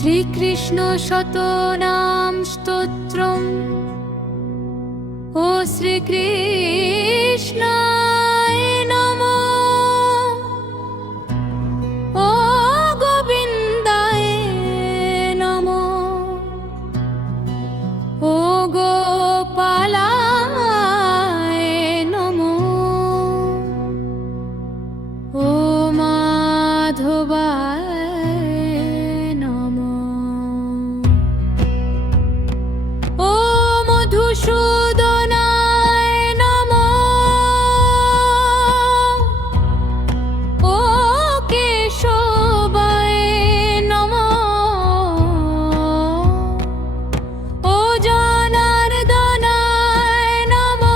শ্রীকৃষ্ণ শতনাম স্তোত্রম। ও শ্রীকৃষ্ণায় নমঃ। ও গোবিন্দায় নমঃ। ও গোপালায় নমঃ। ও মাধবায় মধুসূদনায় নমঃ। ও কেশবায় নমঃ। ও জনার্দনায় নমঃ।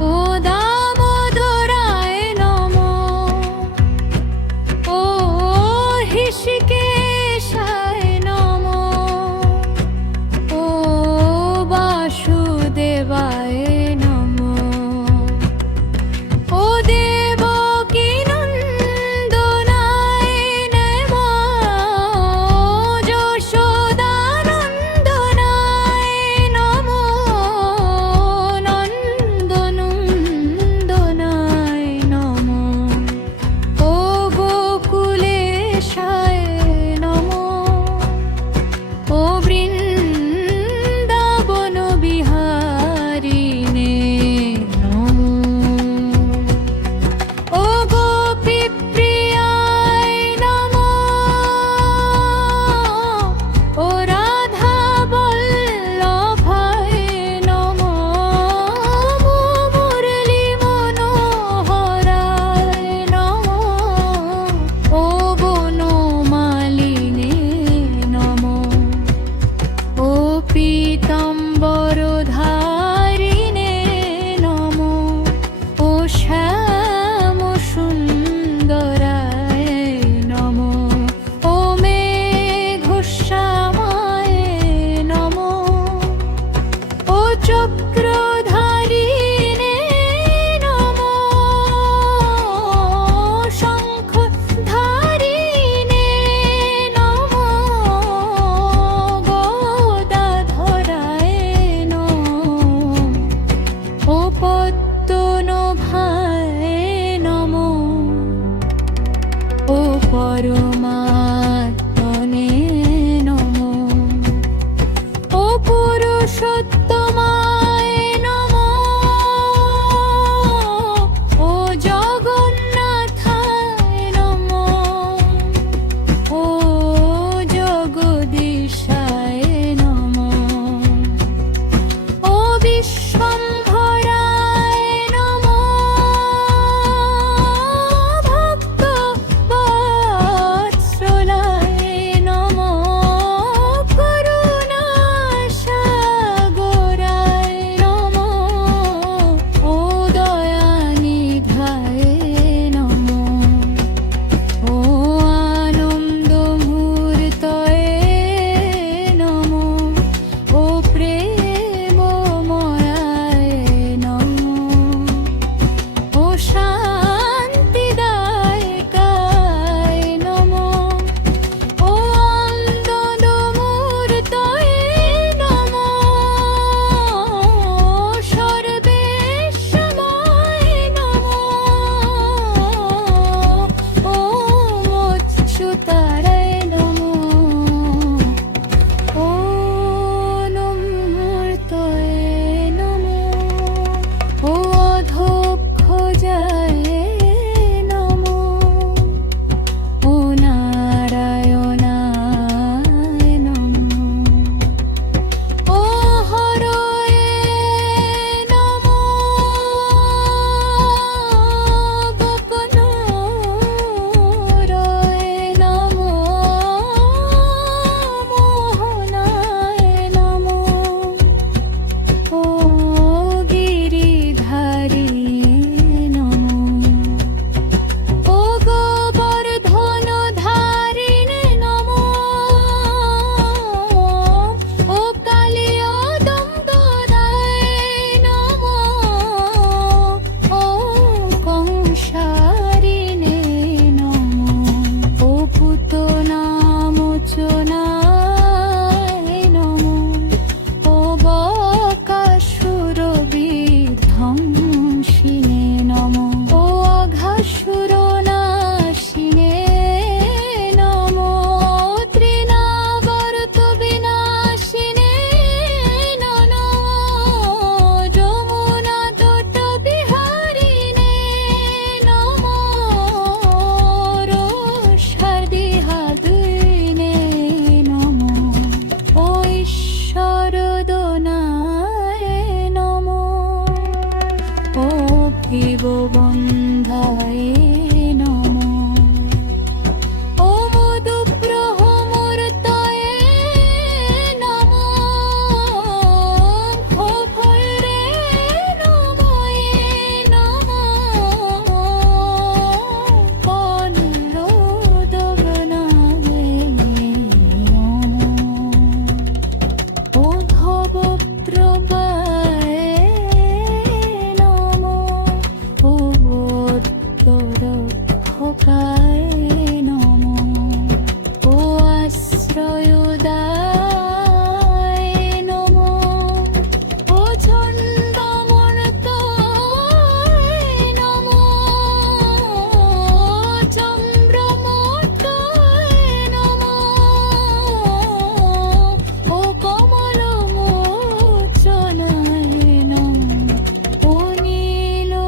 ও দামোদরায় নমঃ। ও হৃষিকেশায় বাসুদেবায় নমঃ। ও দেবকী নন্দনায় নমঃ। যশোদানন্দনায় নমঃ। নন্দনন্দনায় নমঃ। ও গোকুলেশায় নমঃ। ও পীতাম্বরধারিণে নমঃ। ও শ্যামসুন্দরায় নমঃ। ও মেঘশ্যামায় নমঃ। ও চক্রধারিণে নমঃ। শঙ্খধারিণে নমঃ। ও পদ্মনাভায় নমঃ। ও পরমাত্মনে নমঃ। ও পুরুষোত্তমায় নমঃ। ও জগন্নাথায় নমঃ। ও জগদীশায় নমঃ। ও বিশ্বম্ভরায় নমঃ। ভক্তবৎসলায় বিনাশিনে নমো ও অঘাসুর নাশিনে নমো ত্রিনাবরত বিনাশিনে নমো যমুনা তট বিহারিণে নমো রোষাদিহাদুইনে নমো ও ঈশ্বর দোনায় নমো ও শিববন্ধায় নমো ও মধুব্রহ্মূর্তয়ে নমো ও ভৈরে নময়ে নমো কনলোদগনায়ে নমো ও ভবপ্রবায়ে নমো ও বদ্যরক্ষকায় নমো ও আশ্রয়োদায় নমো ও ছন্দমন্তয়ে নমো চম্রমূর্তয়ে নমো ও কমলমোচনায় নমো ও নীলমণিস্ত্রিশায়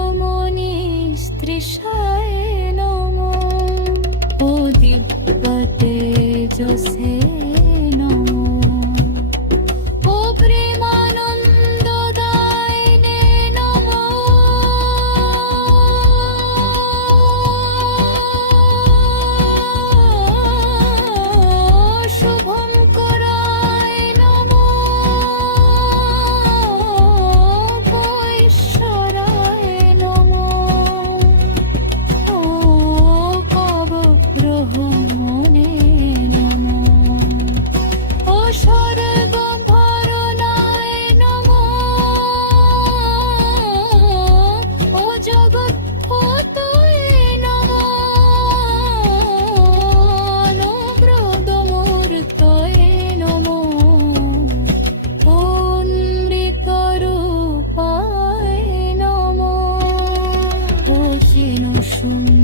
নমো ও দিব্যতেজসে নমো ও প্রেমানন্দদায়িনে নমো শুভঙ্করায় নমো বৈশ্বরায় নমো ও কবব্রহ্মণে নমো ও স্বর্গভরণায় নমো ও জগৎপতয়ে নমো অনুব্রতমূর্তয়ে নমো ও নৃতরূপায় নমো ও চিনসুন্দরায়